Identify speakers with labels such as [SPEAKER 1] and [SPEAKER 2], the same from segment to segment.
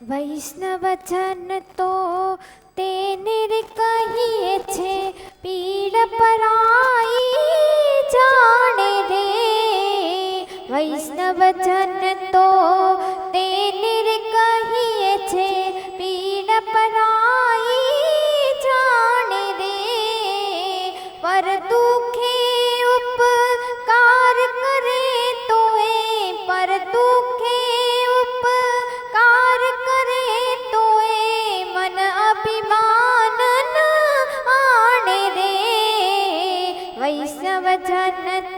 [SPEAKER 1] વૈષ્ણવજન તો તેને કહીએ છે પીડ પરાઈ જાણે રે. વૈષ્ણવજન તો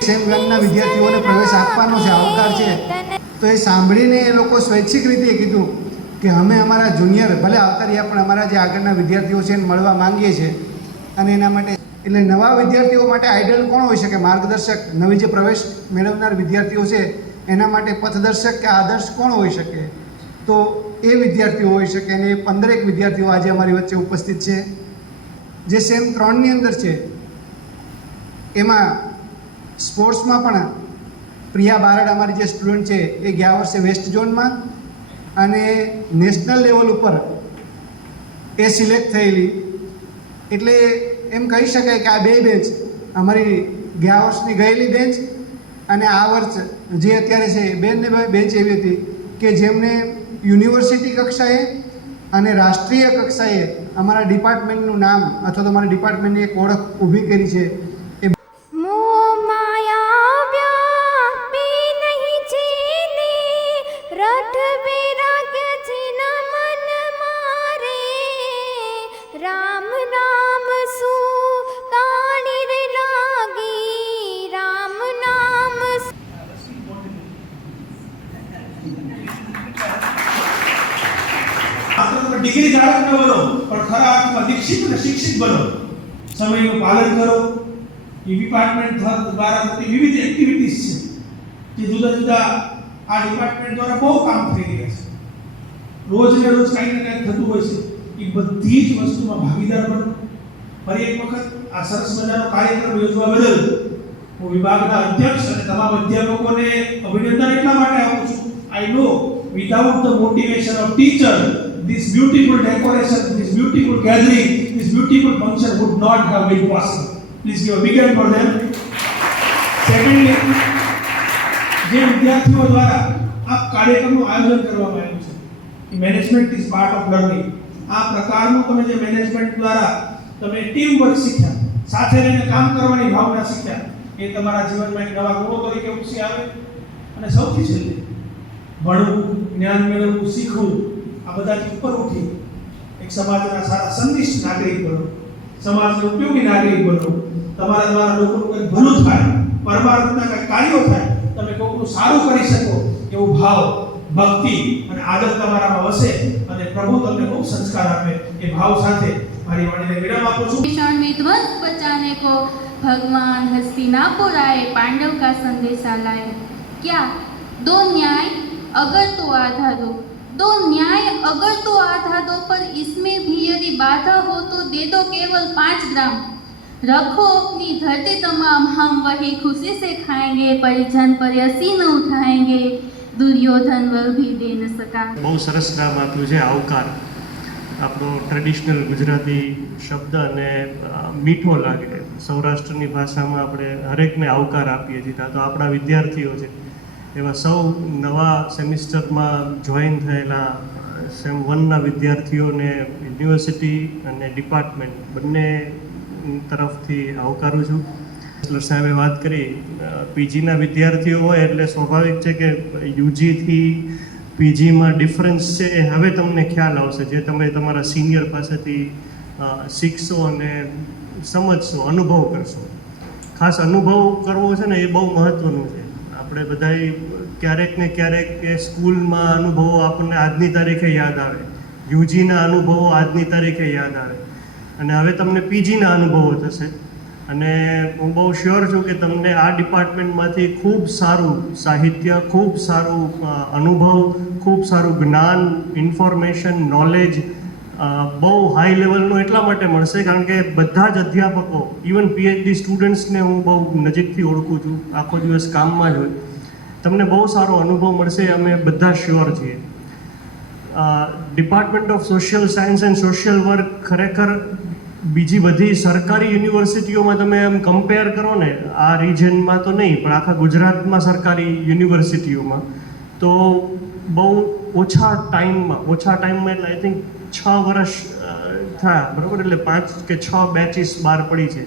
[SPEAKER 2] સેમ ગણના વિદ્યાર્થીઓને પ્રવેશ આપવાનો છે આવકાર છે, તો એ સાંભળીને એ લોકો સ્વૈચ્છિક રીતે કીધું કે અમે અમારા જુનિયર, ભલે આવકાર્યા પણ અમારા જે આગળના વિદ્યાર્થીઓ છે એને મળવા માંગીએ છીએ. અને એના માટે, એટલે નવા વિદ્યાર્થીઓ માટે આઈડલ કોણ હોઈ શકે? માર્ગદર્શક, નવી જે પ્રવેશ મેળવનાર વિદ્યાર્થીઓ છે, એના માટે પથદર્શક કે આદર્શ કોણ હોઈ શકે? તો એ વિદ્યાર્થીઓ હોઈ શકે અને એ પંદરેક વિદ્યાર્થીઓ આજે અમારી વચ્ચે ઉપસ્થિત છે. જે સેમ ત્રણની અંદર છે એમાં સ્પોર્ટ્સમાં પણ પ્રિયા બારડ અમારી જે સ્ટુડન્ટ છે, એ ગયા વર્ષે વેસ્ટ ઝોનમાં અને નેશનલ લેવલ ઉપર એ સિલેક્ટ થયેલી. એટલે એમ કહી શકાય કે આ બે બેન્ચ અમારી ગયા વર્ષની ગયેલી બેન્ચ અને આ વર્ષ જે અત્યારે છે બેનને બેન્ચ એવી હતી કે જેમને યુનિવર્સિટી કક્ષાએ અને રાષ્ટ્રીય કક્ષાએ અમારા ડિપાર્ટમેન્ટનું નામ અથવા તો અમારા ડિપાર્ટમેન્ટની એક ઓળખ ઊભી કરી છે.
[SPEAKER 3] ડિગ્રી ધારક ન બનો પણ ખરા અર્થમાં દીક્ષિત અને શિક્ષિત બનો. સમયનું પાલન કરો. એ ડિપાર્ટમેન્ટ દ્વારા થતી વિવિધ એક્ટિવિટીઝ છે, જે જુદા જુદા આ ડિપાર્ટમેન્ટ દ્વારા બહુ કામ થઈ રહ્યા છે. રોજ ને રોજ કાંઈક ને થતું હોય છે. એ બધી જ વસ્તુમાં ભાગીદાર બનો. ફરી એક વખત આ સરસ મજાનો કાર્યક્રમ યોજવા બદલ હું વિભાગના અધ્યક્ષ અને તમામ અધ્યાપકોને અભિનંદન એટલા માટે આપું છું. I know without the motivation of teacher this beautiful decoration, this beautiful gathering, this beautiful function would not have been possible. Please give a big hand for them. Secondly, જે વિદ્યાર્થીઓ દ્વારા આ કાર્યક્રમનું આયોજન કરવામાં આવ્યું છે management is part of learning આ પ્રકારનું તમે જે મેનેજમેન્ટ દ્વારા તમે ટીમ વર્ક શીખ્યા, સાથે રહીને કામ કરવાની ભાવના શીખ્યા, એ તમારા જીવનમાં એક નવા ગુણો તરીકે ઉપસી આવે. અને સૌથી છેલ્લે, ભણવું, જ્ઞાન મેળવવું, શીખવું આ બધાથી ઉપર ઉઠી એક સમાજના સારા સંનિષ્ઠ નાગરિક બનો, સમાજના ઉપયોગી નાગરિક બનો. તમારા દ્વારા લોકોનું કંઈક ભલું થાય, પરમાર્થના કંઈક કાર્યો થાય, તમે કોઈનું સારું કરી શકો એવો ભાવ, ભક્તિ અને આદર તમારામાં વસે અને પ્રભુ તમને ખૂબ સંસ્કાર આપે એ ભાવ સાથે મારી વાણીને વિરામ આપું છું.
[SPEAKER 4] ભીષણ વિધ્વંસ બચાને કો ભગવાન હસ્તિનાપુર આએ પાંડવ કા સંદેશા લાએ ક્યા? દો ન્યાય, અગર તો આધાજો दो न्याय अगर तो आधा दो पर इसमें भी यदि बाधा हो तो दे दो केवल पाँच ग्राम रखो अपनी धरती तमाम हम वही खुशी से खाएंगे परिजन पर यसी न उठाएंगे दुर्योधन वह भी दे न सका
[SPEAKER 5] બહુ સરસ નામ આપ્યું છે આવકાર આપણો ટ્રેડિશનલ ગુજરાતી શબ્દ અને અ, મીઠો લાગે સૌરાષ્ટ્રની ભાષામાં આપણે હરેકને આવકાર આપીએ છીએ કાં તો આપણા વિદ્યાર્થીઓ છે એવા સૌ નવા સેમિસ્ટરમાં જોઈન થયેલા સેમ વનના વિદ્યાર્થીઓને યુનિવર્સિટી અને ડિપાર્ટમેન્ટ બંને તરફથી આવકારું છું. ચાન્સલર સાહેબે વાત કરી પીજીના વિદ્યાર્થીઓ હોય એટલે સ્વાભાવિક છે કે યુજીથી પીજીમાં ડિફરન્સ છે એ હવે તમને ખ્યાલ આવશે, જે તમે તમારા સિનિયર પાસેથી શીખશો અને સમજશો, અનુભવ કરશો. ખાસ અનુભવ કરવો છે ને એ બહુ મહત્ત્વનું છે. આપણે બધાય ક્યારેક ને ક્યારેક એ સ્કૂલમાં અનુભવો આપણને આજની તારીખે યાદ આવે. યુજીના અનુભવો આજની તારીખે યાદ આવે. અને હવે તમને પીજીના અનુભવો થશે. અને હું બહુ શ્યોર છું કે તમને આ ડિપાર્ટમેન્ટમાંથી ખૂબ સારું સાહિત્ય, ખૂબ સારું અનુભવ, ખૂબ સારું જ્ઞાન, ઇન્ફોર્મેશન નોલેજ બહુ હાઈ લેવલનું એટલા માટે મળશે કારણ કે બધા જ અધ્યાપકો ઇવન પીએચડી સ્ટુડન્ટ્સને હું બહુ નજીકથી ઓળખું છું. આખો દિવસ કામમાં જ હોય. તમને બહુ સારો અનુભવ મળશે, અમે બધા શ્યોર છીએ. Department of social science and social work ખરેખર બીજી બધી સરકારી યુનિવર્સિટીઓમાં તમે એમ કમ્પેર કરો ને, આ રિજનમાં તો નહીં, પણ આખા ગુજરાતમાં સરકારી યુનિવર્સિટીઓમાં, તો બહુ ઓછા ટાઈમમાં ઓછા ટાઈમમાં એટલે આઈ થિંક છ વર્ષ થયા, બરાબર? એટલે પાંચ કે છ બેચીસ બહાર પડી છે.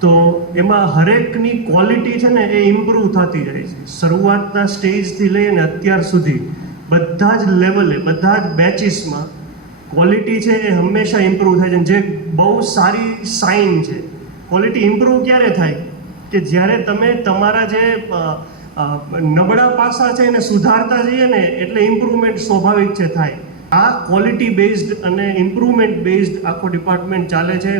[SPEAKER 5] તો એમાં હરેકની ક્વોલિટી છે ને એ ઇમ્પ્રૂવ થતી જાય છે. શરૂઆતના સ્ટેજથી લઈને અત્યાર સુધી બધા જ લેવલે બધા જ બેચીસમાં ક્વોલિટી છે એ હંમેશા ઇમ્પ્રૂવ થાય છે. જે બહુ સારી સાઇન છે ક્વોલિટી ઇમ્પ્રૂવ ક્યારે થાય? કે જ્યારે તમે તમારા જે નબળા પાસા છે એને સુધારતા જઈએ ને, એટલે ઇમ્પ્રુવમેન્ટ સ્વાભાવિક છે, થાય. આ ક્વોલિટી બેઝડ અને ઇમ્પ્રુવમેન્ટ બેઝડ આખો ડિપાર્ટમેન્ટ ચાલે છે.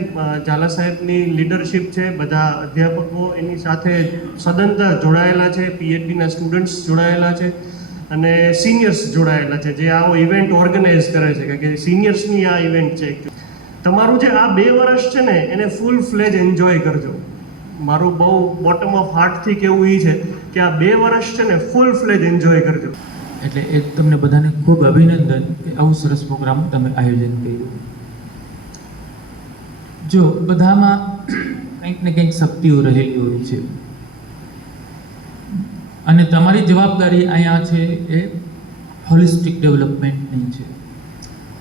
[SPEAKER 5] ઝાલા સાહેબની લીડરશિપ છે. બધા અધ્યાપકો એની સાથે સદંતર જોડાયેલા છે. પીએચડીના સ્ટુડન્ટ્સ જોડાયેલા છે અને સિનિયર્સ જોડાયેલા છે. જે આવો ઇવેન્ટ ઓર્ગેનાઇઝ કરે છે. કારણ કે સિનિયર્સની આ ઇવેન્ટ છે તમારું જે આ બે વર્ષ છે ને, એને ફૂલ ફ્લેજ એન્જોય કરજો. મારું બહુ બોટમ ઓફ હાર્ટથી કેવું એ છે કે આ બે વર્ષ છે ને ફૂલ ફ્લેજ એન્જોય કરજો.
[SPEAKER 6] એટલે એ તમને બધાને ખૂબ અભિનંદન કે આવું સરસ પ્રોગ્રામ તમે આયોજન કર્યું. જો બધામાં કંઈક ને કંઈક શક્તિઓ રહેલી હોય છે. અને તમારી જવાબદારી અહીંયા છે એ હોલિસ્ટિક ડેવલપમેન્ટની છે.